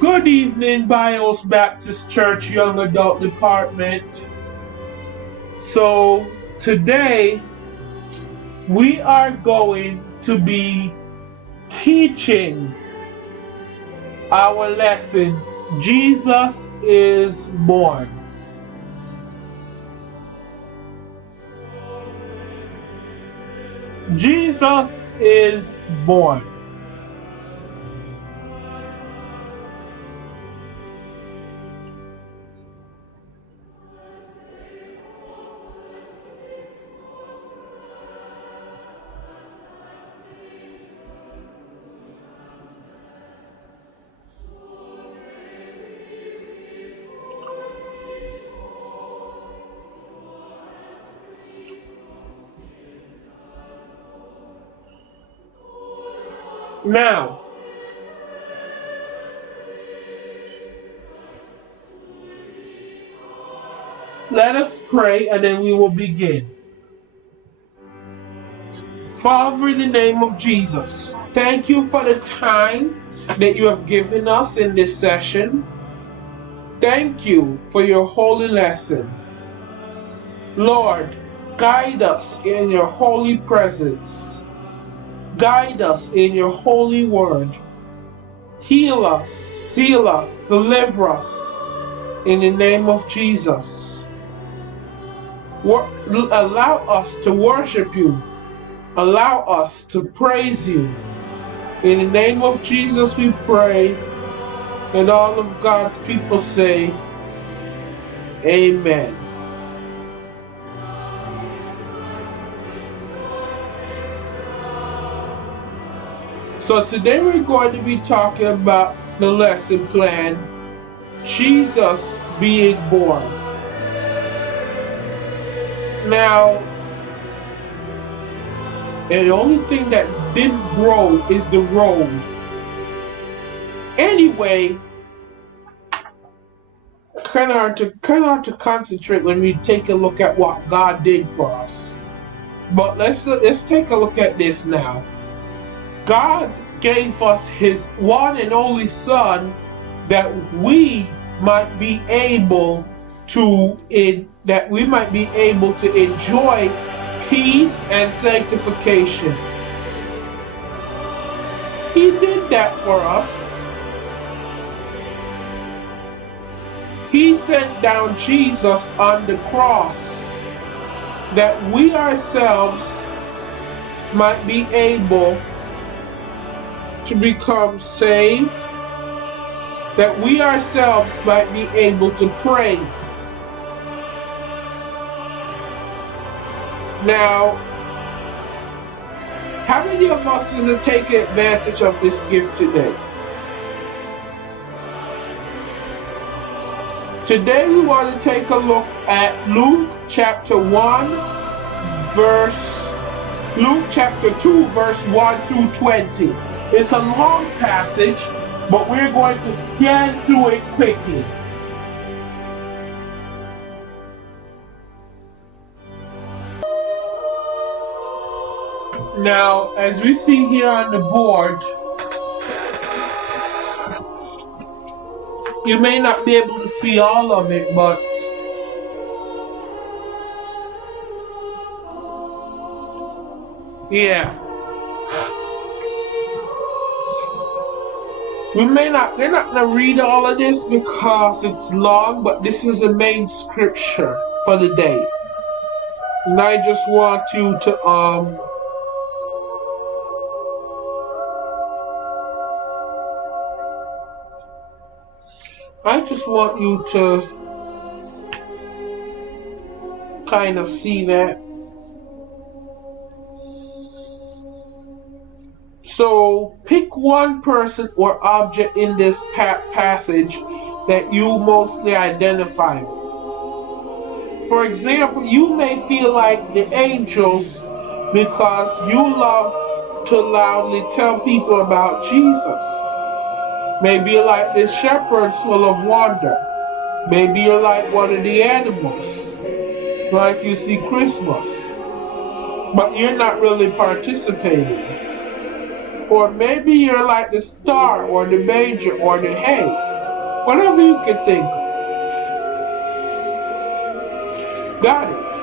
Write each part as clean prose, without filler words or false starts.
Good evening, Bios Baptist Church Young Adult Department. So, today we are going to be teaching our lesson, Jesus is Born. Jesus is born. Now, let us pray and then we will begin. Father, in the name of Jesus, thank you for the time that you have given us in this session. Thank you for your holy lesson. Lord, guide us in your holy presence. Guide us in your holy word. Heal us, seal us, deliver us in the name of Jesus. Allow us to worship you. Allow us to praise you. In the name of Jesus we pray, and all of God's people say, Amen. So today we're going to be talking about the lesson plan, Jesus being born. Now, and the only thing that didn't grow is the road. Anyway, kind of hard to concentrate when we take a look at what God did for us. But let's take a look at this now. God gave us His one and only Son that we might be able to enjoy peace and sanctification. He did that for us. He sent down Jesus on the cross that we ourselves might be able to become saved, that we ourselves might be able to pray. Now, how many of us is taking advantage of this gift today? Today we want to take a look at Luke chapter 2, verse 1 through 20. It's a long passage, but we're going to scan through it quickly. Now, as we see here on the board, you may not be able to see all of it, but yeah. We're not gonna read all of this because it's long, but this is the main scripture for the day. And I just want you to kind of see that. So pick one person or object in this passage that you mostly identify with. For example, you may feel like the angels because you love to loudly tell people about Jesus. Maybe you're like the shepherds full of wonder. Maybe you're like one of the animals, like you see Christmas, but you're not really participating. Or maybe you're like the star or the major or the hay. Whatever you can think of. Got it.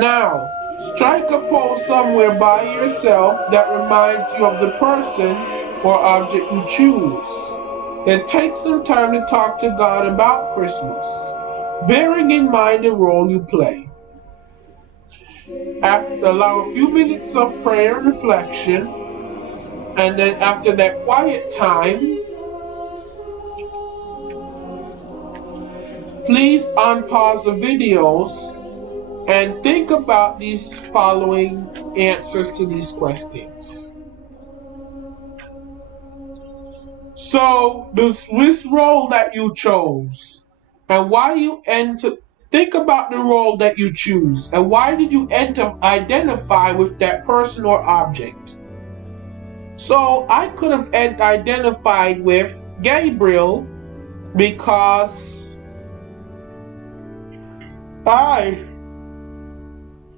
Now, strike a pose somewhere by yourself that reminds you of the person or object you choose. Then take some time to talk to God about Christmas, bearing in mind the role you play. Allow a few minutes of prayer and reflection, and then after that quiet time, please unpause the videos and think about these following answers to these questions. So, this role that you chose, and why you think about the role that you choose, and why did you identify with that person or object? So, I could have identified with Gabriel because I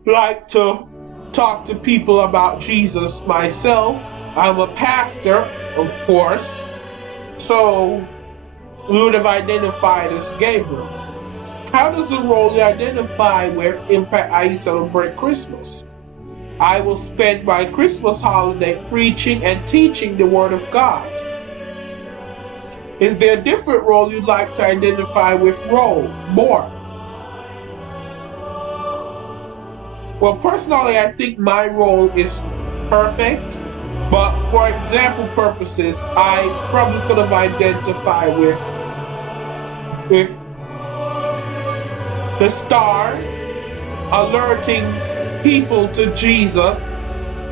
like to talk to people about Jesus myself. I'm a pastor, of course, so we would have identified as Gabriel. How does the role you identify with impact how you celebrate Christmas? I will spend my Christmas holiday preaching and teaching the Word of God. Is there a different role you'd like to identify with more? Well, personally, I think my role is perfect, but for example purposes, I probably could have identified with the star, alerting people to Jesus,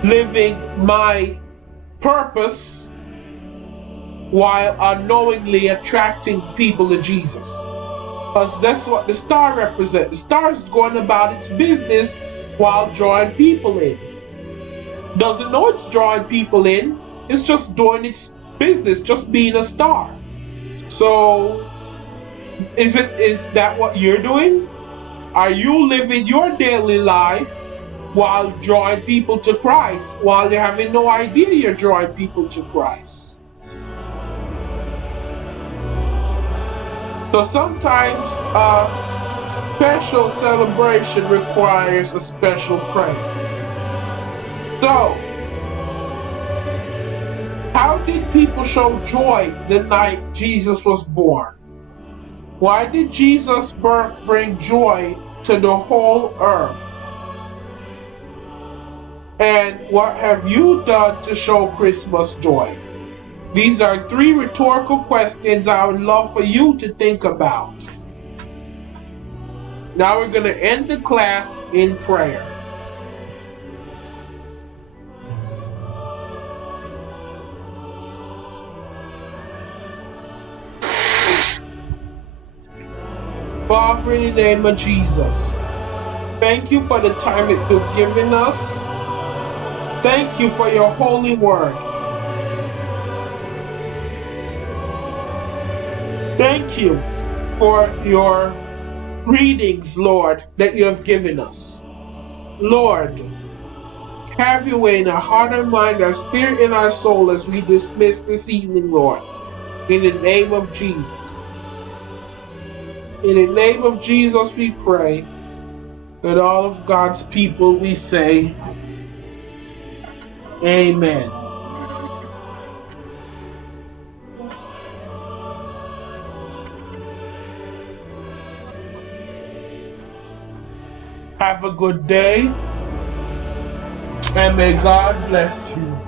living my purpose while unknowingly attracting people to Jesus. Because that's what the star represents. The star is going about its business while drawing people in. Doesn't know it's drawing people in, it's just doing its business, just being a star. So, is that what you're doing? Are you living your daily life while drawing people to Christ, while you're having no idea you're drawing people to Christ? So sometimes special celebration requires a special prayer. So, how did people show joy the night Jesus was born? Why did Jesus' birth bring joy to the whole earth? And what have you done to show Christmas joy? These are 3 rhetorical questions I would love for you to think about. Now we're going to end the class in prayer. Father, in the name of Jesus, thank you for the time that you've given us. Thank you for your holy word. Thank you for your readings, Lord, that you have given us. Lord, have your way in our heart and mind, our spirit and our soul as we dismiss this evening, Lord. In the name of Jesus. In the name of Jesus we pray. And all of God's people we say, Amen. Have a good day, and may God bless you.